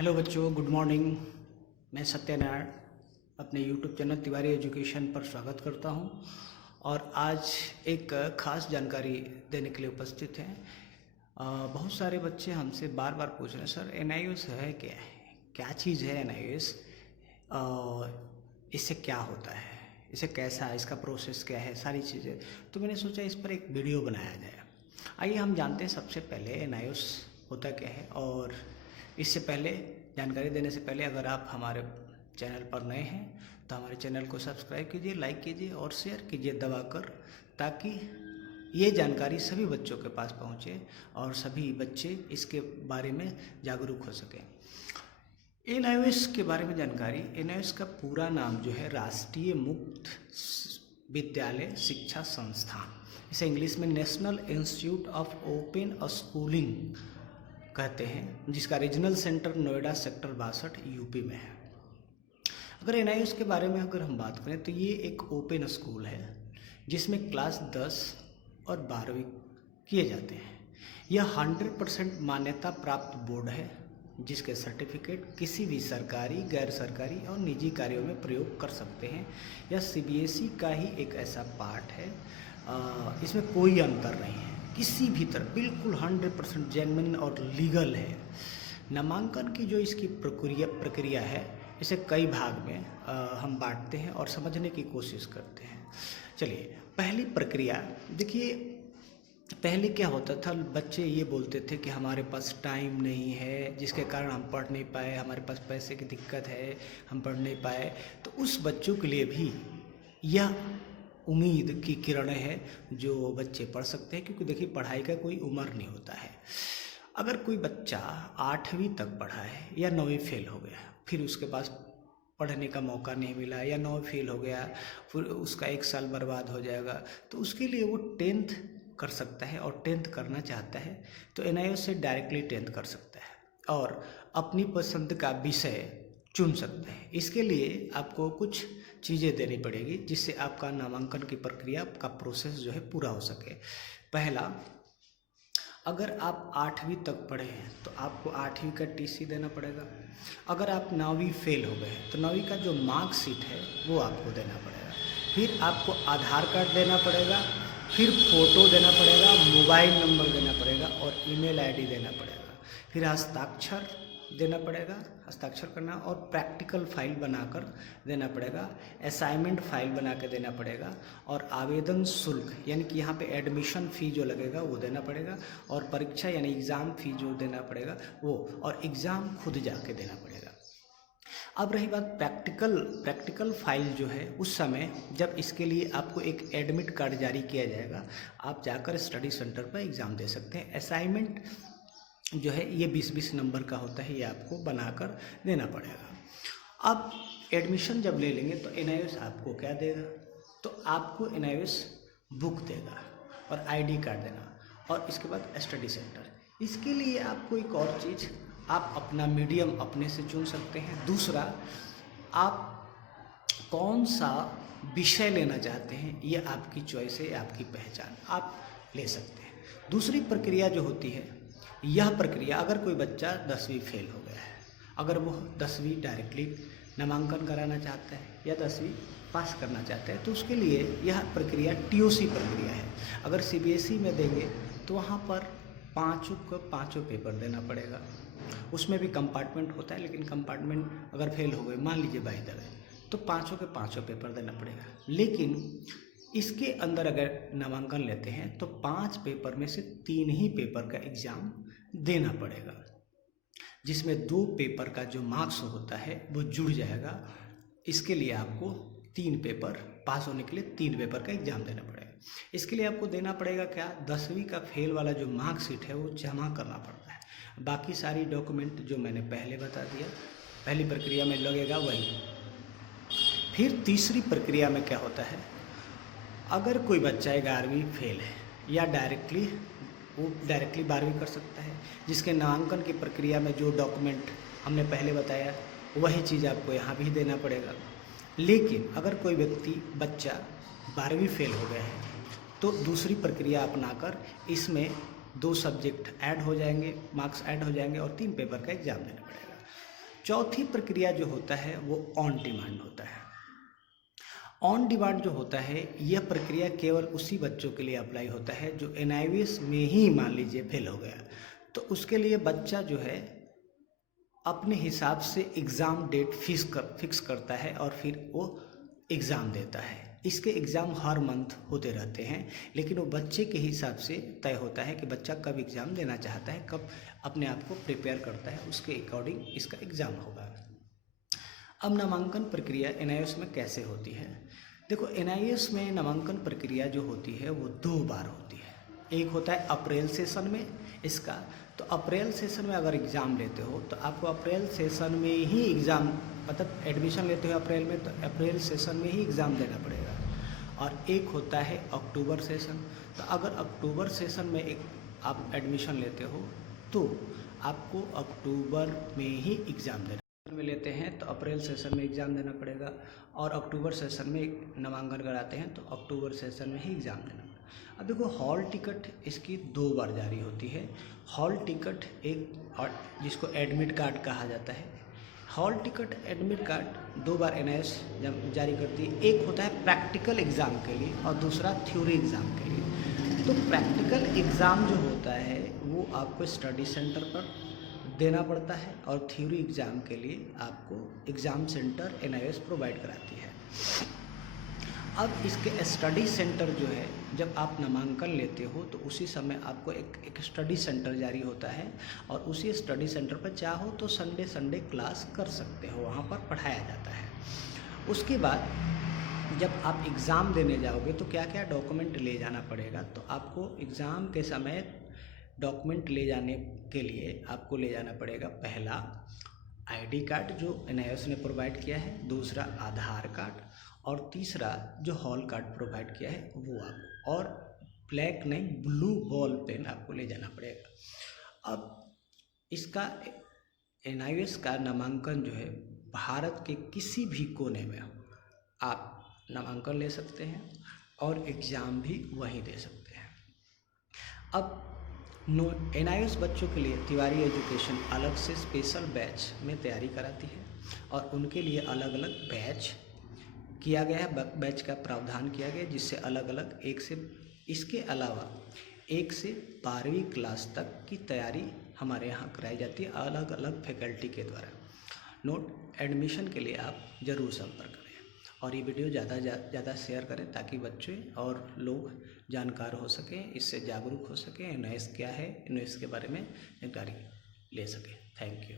Hello बच्चों, good morning. मैं सत्यनारायण अपने यूट्यूब चैनल तिवारी एजुकेशन पर स्वागत करता हूं और आज एक ख़ास जानकारी देने के लिए उपस्थित हैं। बहुत सारे बच्चे हमसे बार बार पूछ रहे हैं, सर NIOS है क्या? क्या चीज़ है NIOS? इससे क्या होता है, इसे कैसा है, इसका प्रोसेस क्या है, सारी चीज़ें। तो मैंने सोचा इस पर एक वीडियो बनाया जाए। आइए हम जानते हैं सबसे पहले NIOS होता क्या है। और इससे पहले जानकारी देने से पहले अगर आप हमारे चैनल पर नए हैं तो हमारे चैनल को सब्सक्राइब कीजिए, लाइक कीजिए और शेयर कीजिए दबाकर, ताकि ये जानकारी सभी बच्चों के पास पहुंचे और सभी बच्चे इसके बारे में जागरूक हो सकें। NIOS के बारे में जानकारी। NIOS का पूरा नाम जो है राष्ट्रीय मुक्त विद्यालय शिक्षा संस्थान, इसे इंग्लिश में national institute of open schooling कहते हैं, जिसका regional centre Noida sector 62 UP में है। अगर NIOS के बारे में अगर हम बात करें तो ये एक ओपन स्कूल है जिसमें क्लास 10 और 12वीं किए जाते हैं। यह 100% मान्यता प्राप्त बोर्ड है जिसके सर्टिफिकेट किसी भी सरकारी, गैर सरकारी और निजी कार्यों में प्रयोग कर सकते हैं। यह CBSE का ही एक ऐसा पार्ट है, इसमें कोई अंतर नहीं है किसी भी तरह, बिल्कुल 100% जेन्युइन और लीगल है। नामांकन की जो इसकी प्रक्रिया है, इसे कई भाग में हम बांटते हैं और समझने की कोशिश करते हैं। चलिए, पहली प्रक्रिया देखिए। पहले क्या होता था, बच्चे ये बोलते थे कि हमारे पास टाइम नहीं है, जिसके कारण हम पढ़ नहीं पाए, हमारे पास पैसे की दिक्कत है, हम पढ़ नहीं पाए। तो उस बच्चों के लिए भी यह उम्मीद की किरणें हैं जो बच्चे पढ़ सकते हैं, क्योंकि देखिए पढ़ाई का कोई उम्र नहीं होता है। अगर कोई बच्चा 8वीं तक पढ़ा है या 9वीं फेल हो गया, फिर उसके पास पढ़ने का मौका नहीं मिला, या 9वीं फेल हो गया, फिर उसका 1 साल बर्बाद हो जाएगा, तो उसके लिए वो 10th कर सकता है और 10th करना चाहता है तो NIOS से डायरेक्टली 10th कर सकता है और अपनी पसंद का विषय चुन सकते हैं। इसके लिए आपको कुछ चीज़ें देनी पड़ेगी जिससे आपका नामांकन की प्रक्रिया का प्रोसेस जो है पूरा हो सके। पहला, अगर आप 8वीं तक पढ़े हैं तो आपको 8वीं का TC देना पड़ेगा। अगर आप 9वीं फेल हो गए तो 9वीं का जो मार्कशीट है वो आपको देना पड़ेगा। फिर आपको आधार कार्ड देना पड़ेगा, फिर फ़ोटो देना पड़ेगा, मोबाइल नंबर देना पड़ेगा और email ID देना पड़ेगा। फिर हस्ताक्षर देना पड़ेगा, हस्ताक्षर करना, और प्रैक्टिकल फाइल बनाकर देना पड़ेगा, असाइनमेंट फाइल बना के देना पड़ेगा, और आवेदन शुल्क यानी कि यहाँ पे एडमिशन फ़ी जो लगेगा वो देना पड़ेगा, और परीक्षा यानी एग्ज़ाम फ़ी जो देना पड़ेगा वो, और एग्ज़ाम खुद जाके देना पड़ेगा। अब रही बात प्रैक्टिकल फाइल जो है, उस समय जब इसके लिए आपको एक एडमिट कार्ड जारी किया जाएगा, आप जाकर स्टडी सेंटर पर एग्ज़ाम दे सकते हैं। असाइनमेंट जो है ये 20-20 नंबर का होता है, ये आपको बनाकर देना पड़ेगा। अब एडमिशन जब ले लेंगे तो NIOS आपको क्या देगा, तो आपको NIOS बुक देगा और ID कार्ड देना, और इसके बाद स्टडी सेंटर। इसके लिए आपको एक और चीज़, आप अपना मीडियम अपने से चुन सकते हैं। दूसरा, आप कौन सा विषय लेना चाहते हैं ये आपकी चॉइस है, आपकी पहचान, आप ले सकते हैं। दूसरी प्रक्रिया जो होती है, यह प्रक्रिया अगर कोई बच्चा 10वीं फेल हो गया है, अगर वो 10वीं डायरेक्टली नामांकन कराना चाहता है या 10वीं पास करना चाहता है, तो उसके लिए यह प्रक्रिया TOC प्रक्रिया है। अगर CBSE में देंगे तो वहाँ पर पाँचों पेपर देना पड़ेगा। उसमें भी कंपार्टमेंट होता है, लेकिन कंपार्टमेंट अगर फेल हो गए, मान लीजिए बाई द वे, तो पाँचों के पाँचों पेपर देना पड़ेगा। लेकिन इसके अंदर अगर नामांकन लेते हैं तो 5 पेपर में से 3 ही पेपर का एग्ज़ाम देना पड़ेगा, जिसमें 2 पेपर का जो मार्क्स होता है वो जुड़ जाएगा। इसके लिए आपको 3 पेपर पास होने के लिए 3 पेपर का एग्ज़ाम देना पड़ेगा। इसके लिए आपको देना पड़ेगा क्या, 10वीं का फेल वाला जो मार्कशीट है वो जमा करना पड़ता है। बाकी सारी डॉक्यूमेंट जो मैंने पहले बता दिया, पहली प्रक्रिया में लगेगा वही। फिर तीसरी प्रक्रिया में क्या होता है, अगर कोई बच्चा 11वीं फेल है या डायरेक्टली 12वीं कर सकता है, जिसके नामांकन की प्रक्रिया में जो डॉक्यूमेंट हमने पहले बताया वही चीज़ आपको यहाँ भी देना पड़ेगा। लेकिन अगर कोई बच्चा 12वीं फेल हो गया है तो दूसरी प्रक्रिया अपनाकर इसमें 2 सब्जेक्ट ऐड हो जाएंगे, मार्क्स ऐड हो जाएंगे और 3 पेपर का एग्ज़ाम देना पड़ेगा। चौथी प्रक्रिया जो होता है वो ऑन डिमांड होता है। ऑन डिमांड जो होता है यह प्रक्रिया केवल उसी बच्चों के लिए अप्लाई होता है जो NIOS में ही मान लीजिए फेल हो गया, तो उसके लिए बच्चा जो है अपने हिसाब से एग्ज़ाम डेट फिक्स करता है और फिर वो एग्ज़ाम देता है। इसके एग्ज़ाम हर मंथ होते रहते हैं, लेकिन वो बच्चे के हिसाब से तय होता है कि बच्चा कब एग्ज़ाम देना चाहता है, कब अपने आप को प्रिपेयर करता है, उसके अकॉर्डिंग इसका एग्ज़ाम होगा। अब नामांकन प्रक्रिया NIOS में कैसे होती है? देखो, NIOS में नामांकन प्रक्रिया जो होती है वो 2 बार होती है। एक होता है अप्रैल सेशन में इसका, तो अप्रैल सेशन में अगर एग्ज़ाम लेते हो तो आपको अप्रैल सेशन में ही एग्ज़ाम, मतलब एडमिशन लेते हो अप्रैल में तो अप्रैल सेशन में ही एग्ज़ाम देना पड़ेगा। और एक होता है अक्टूबर सेशन, तो अगर अक्टूबर सेशन में आप एडमिशन लेते हो तो आपको अक्टूबर में ही एग्ज़ाम देना में लेते हैं तो अप्रैल सेशन में एग्ज़ाम देना पड़ेगा, और अक्टूबर सेशन में नामांकन कराते हैं तो अक्टूबर सेशन में ही एग्ज़ाम देना पड़ेगा। अब देखो, हॉल टिकट इसकी 2 बार जारी होती है। हॉल टिकट एक, और जिसको एडमिट कार्ड कहा जाता है, हॉल टिकट एडमिट कार्ड 2 बार NIOS जारी करती है। एक होता है प्रैक्टिकल एग्ज़ाम के लिए और दूसरा थ्योरी एग्ज़ाम के लिए। तो प्रैक्टिकल एग्ज़ाम जो होता है वो आपको स्टडी सेंटर पर देना पड़ता है, और थ्योरी एग्ज़ाम के लिए आपको एग्ज़ाम सेंटर NIOS प्रोवाइड कराती है। अब इसके स्टडी सेंटर जो है, जब आप नामांकन लेते हो तो उसी समय आपको एक स्टडी सेंटर जारी होता है, और उसी स्टडी सेंटर पर चाहो तो संडे क्लास कर सकते हो, वहाँ पर पढ़ाया जाता है। उसके बाद जब आप एग्ज़ाम देने जाओगे तो क्या क्या डॉक्यूमेंट ले जाना पड़ेगा, तो आपको एग्ज़ाम के समय डॉक्यूमेंट ले जाने के लिए आपको ले जाना पड़ेगा, पहला ID कार्ड जो NIOS ने प्रोवाइड किया है, दूसरा आधार कार्ड, और तीसरा जो हॉल कार्ड प्रोवाइड किया है वो आपको, और ब्लैक नहीं ब्लू बॉल पेन आपको ले जाना पड़ेगा। अब इसका NIOS का नामांकन जो है भारत के किसी भी कोने में आप नामांकन ले सकते हैं और एग्ज़ाम भी वहीं दे सकते हैं। अब NIOS बच्चों के लिए तिवारी एजुकेशन अलग से स्पेशल बैच में तैयारी कराती है, और उनके लिए अलग अलग बैच किया गया है, बैच का प्रावधान किया गया, जिससे अलग अलग इसके अलावा 1 से 12वीं क्लास तक की तैयारी हमारे यहाँ कराई जाती है अलग अलग फैकल्टी के द्वारा। नोट, एडमिशन के लिए आप ज़रूर संपर्क करें, और ये वीडियो ज़्यादा शेयर करें ताकि बच्चे और लोग जानकार हो सकें, इससे जागरूक हो सकें, NIOS क्या है, NIOS के बारे में जानकारी ले सकें। Thank you.